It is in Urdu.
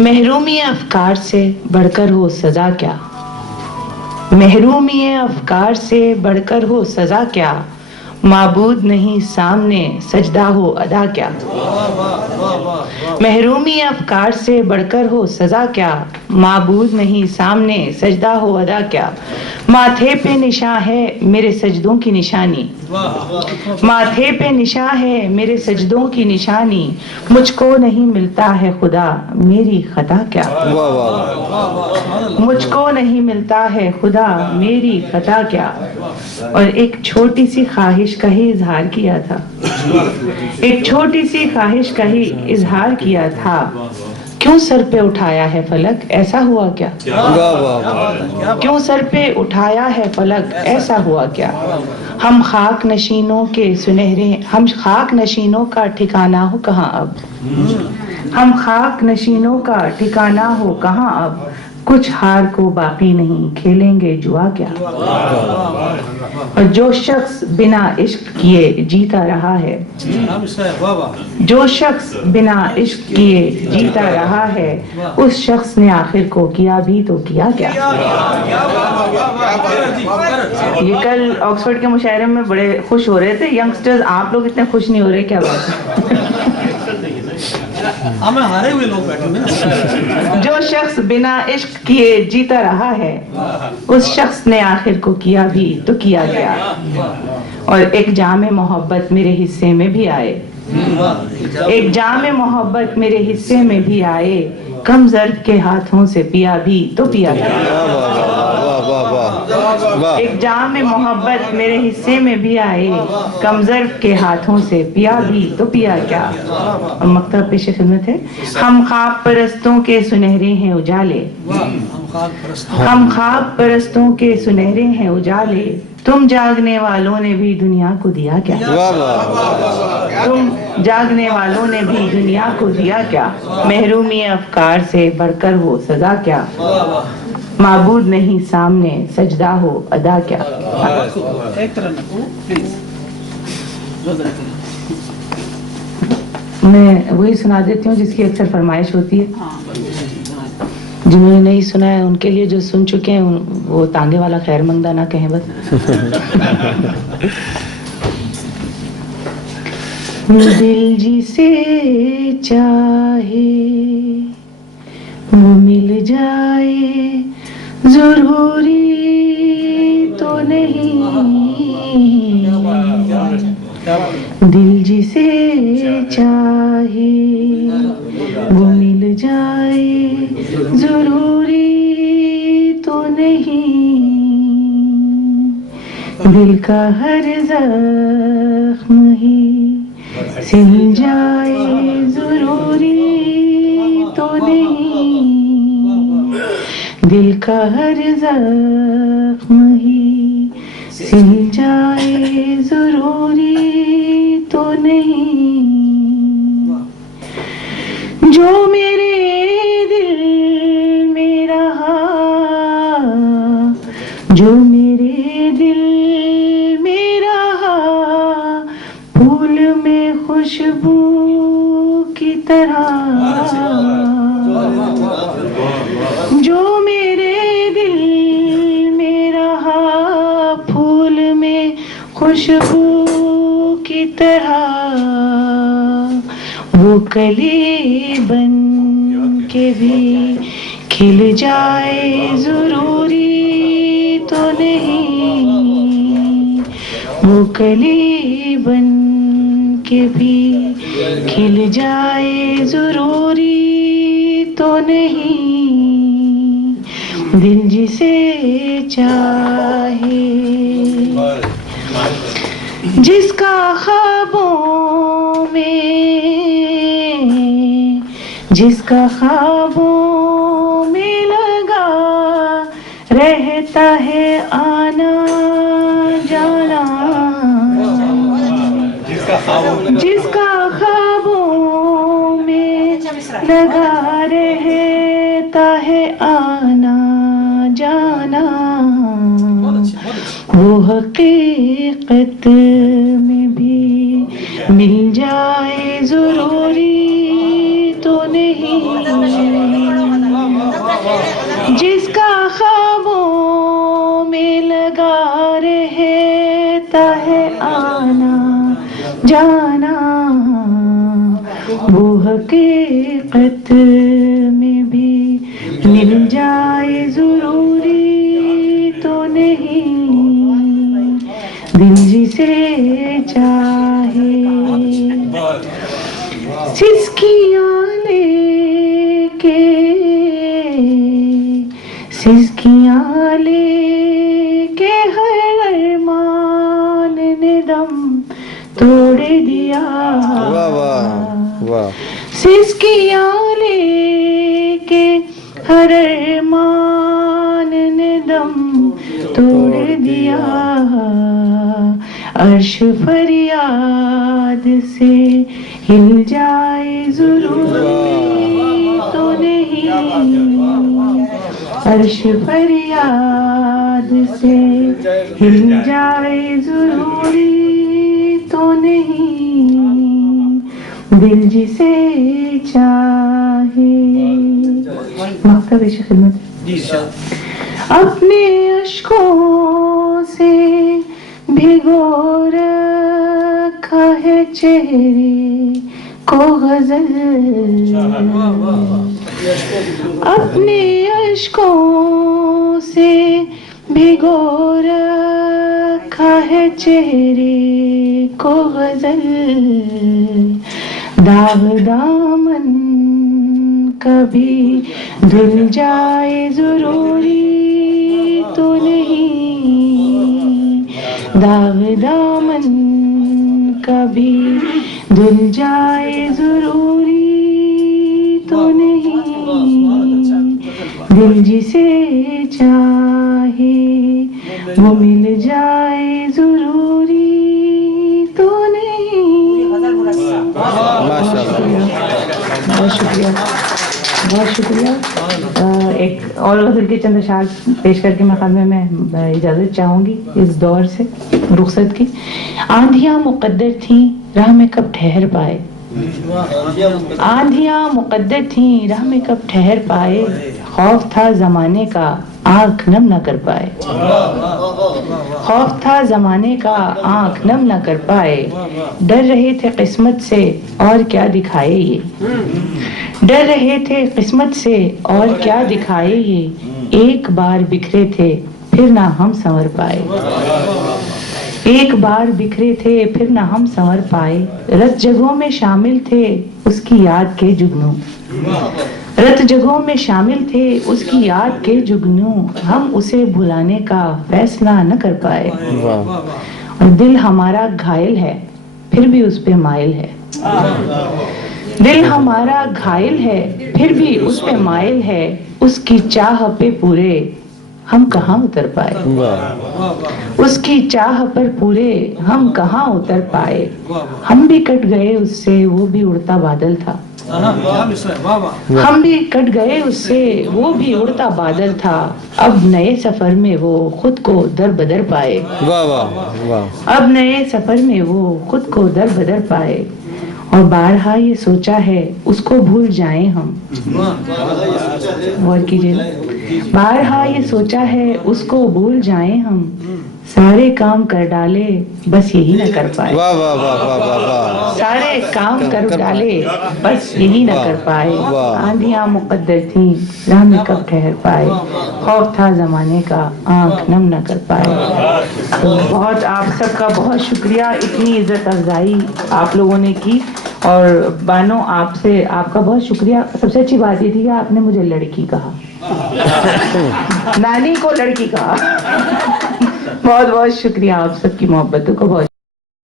محرومی افکار سے بڑھ کر ہو سزا کیا، محرومی افکار سے بڑھ کر ہو سزا کیا، معبود نہیں سامنے سجدہ ہو ادا کیا، محرومی افکار سے بڑھ کر ہو سزا کیا، معبود نہیں سامنے سجدہ ہو ادا کیا، ماتھے پہ نشاں ہے میرے سجدوں کی نشانی، ماتھے پہ نشاں ہے میرے سجدوں کی نشانی، مجھ کو نہیں ملتا ہے خدا میری خطا کیا، مجھ کو نہیں ملتا ہے خدا میری خطا کیا۔ اور ایک چھوٹی سی خواہش کا ہی اظہار کیا تھا، ایک چھوٹی سی خواہش کا ہی اظہار کیا تھا، کیوں سر پہ اٹھایا ہے فلک ایسا ہوا کیا، کیوں سر پہ اٹھایا ہے فلک ایسا ہوا کیا، ہم خاک نشینوں کے سنہرے، ہم خاک نشینوں کا ٹھکانہ ہو کہاں اب، ہم خاک نشینوں کا ٹھکانہ ہو کہاں اب، کچھ ہار کو باقی نہیں کھیلیں گے جوا کیا، اور جو شخص بنا عشق کیے جیتا رہا ہے، جو شخص بنا عشق کیے جیتا رہا ہے، اس شخص نے آخر کو کیا بھی تو کیا کیا۔ یہ کل آکسفورڈ کے مشاعرے میں بڑے خوش ہو رہے تھے ینگسٹرز، آپ لوگ اتنے خوش نہیں ہو رہے، کیا بات ہے؟ ہمیں ہارے ہوئے لوگ بیٹھے ہیں۔ جو شخص بنا عشق کیے جیتا رہا ہے، اس شخص نے آخر کو کیا بھی تو کیا گیا، اور ایک جام محبت میرے حصے میں بھی آئے، ایک جام محبت میرے حصے میں بھی آئے، کم ظرف کے ہاتھوں سے پیا بھی تو پیا گیا، ایک جام محبت میرے حصے میں بھی آئے، کم ظرف کے ہاتھوں سے پیا بھی تو پیا کیا۔ اور مکتب پیش خدمت ہے، ہم خواب پرستوں کے سنہرے ہیں اجالے، ہم خواب پرستوں کے سنہرے ہیں اجالے، تم جاگنے والوں نے بھی دنیا کو دیا کیا، تم جاگنے والوں نے بھی دنیا کو دیا کیا، محرومی افکار سے بڑھ کر ہو سزا کیا، معبود نہیں سامنے سجدہ ہو ادا کیا۔ میں وہی سنا دیتی ہوں جس کی اکثر فرمائش ہوتی ہے، جنہوں نے نہیں سنا ہے ان کے لیے، جو سن چکے ہیں وہ تانگے والا خیر مندہ نہ کہیں بس۔ دل جسے چاہے وہ مل جائے، ضروری تو نہیں، دل جسے چاہے وہ مل جائے، ضروری تو نہیں، دل کا ہر زخم ہی سل جائے، ضروری تو نہیں، دل کا ہر زخم ہی سل جائے، ضروری تو نہیں، جو میرے دل میں رہا، جو میرے دل میں رہا، پھول میں خوشبو کی طرح، جو میرے دل میں رہا، پھول میں خوشبو کی طرح، وہ کلی بن کے بھی کھل جائے، ضروری تو نہیں، وہ کلی بن کے بھی کھل جائے، ضروری تو نہیں، دل جسے چاہے، جس کا خوابوں میں، جس کا خوابوں میں لگا رہتا ہے آنا جانا، جس کا خوابوں میں لگا رہتا ہے آنا جانا، وہ حقیقت میں بھی مل جائے، ضروری تو نہیں، جس کا خوابوں میں لگا رہتا ہے آنا جانا، وہ حقیقت میں بھی مل جائے ضروری تو نہیں، دل جسے چاہے سسکیاں لے کے، سسکیاں لے کے ہر ارمان نے دم توڑ دیا، واہ واہ واہ، سسکیاں لے کے ہر ارمان نے دم توڑ دیا، عرش فریاد سے ہل جائے ضروری تو نہیں، عرش فریاد سے ہل جائے ضروری تو نہیں، دل جسے چاہے۔ مکتب عشق خدمت اپنے اشکوں سے بھگو رکھا ہے چہرے کو غزل، اپنے اشکوں سے بھگو رکھا ہے چہرے کو غزل، داغ دامن کبھی دھل جائے ضروری تو نہیں، داغ دامن کبھی دھل جائے ضروری تو نہیں، دل جسے چاہے وہ مل جائے ضروری تو نہیں۔ ماشاء اللہ، بہت شکریہ، بہت شکریہ۔ ایک اور غزل کے چند اشعار پیش کر کے میں اجازت چاہوں گی اس دور سے رخصت کی۔ آندھیاں مقدر تھیں راہ میں کب ٹھہر پائے، آندھیاں مقدر تھیں راہ میں کب ٹھہر پائے، خوف تھا زمانے کا آنکھ نم نہ کر پائے، خوف تھا زمانے کا آنکھ نم نہ کر پائے، ڈر رہے تھے قسمت سے اور کیا دکھائے یہ، ڈر رہے تھے قسمت سے اور کیا دکھائے یہ، ایک بار بکھرے تھے پھر نہ ہم سنور پائے، ایک بار بکھرے تھے پھر نہ ہم سنور پائے، رت جگہوں میں شامل تھے اس کی یاد کے جگنوں، رت جگہوں میں شامل تھے اس کی یاد کے جگنوں، ہم اسے بھلانے کا فیصلہ نہ کر پائے، اور دل ہمارا گھائل ہے پھر بھی اس پہ مائل ہے، دل ہمارا گھائل ہے پھر بھی اس پہ مائل ہے، اس کی چاہ پہ پورے ہم کہاں اتر پائے، اس کی چاہ پر پورے ہم کہاں اتر پائے، ہم بھی کٹ گئے اس سے وہ بھی اڑتا بادل تھا، ہم بھی کٹ گئے اس سے وہ بھی اڑتا بادل تھا، اب نئے سفر میں وہ خود کو در بدر پائے، واہ واہ واہ، اب نئے سفر میں وہ خود کو در بدر پائے، اور بارہا یہ سوچا ہے اس کو بھول جائیں ہم، غور کیجئے، بارہا یہ سوچا ہے اس کو بھول جائیں ہم، سارے کام کر ڈالے بس یہی نہ کر پائے، واہ واہ واہ واہ واہ واہ، سارے کام کر ڈالے بس یہی نہ کر پائے، آندھیاں مقدر تھیں راہ میں کب ٹھہر پائے، خوف تھا زمانے کا آنکھ نم نہ کر پائے۔ تو بہت آپ سب کا بہت شکریہ، اتنی عزت افزائی آپ لوگوں نے کی، اور بانو آپ سے آپ کا بہت شکریہ۔ سب سے اچھی بات یہ تھی کہ آپ نے مجھے لڑکی کہا، نانی کو لڑکی کہا۔ بہت بہت شکریہ آپ سب کی محبتوں کو، بہت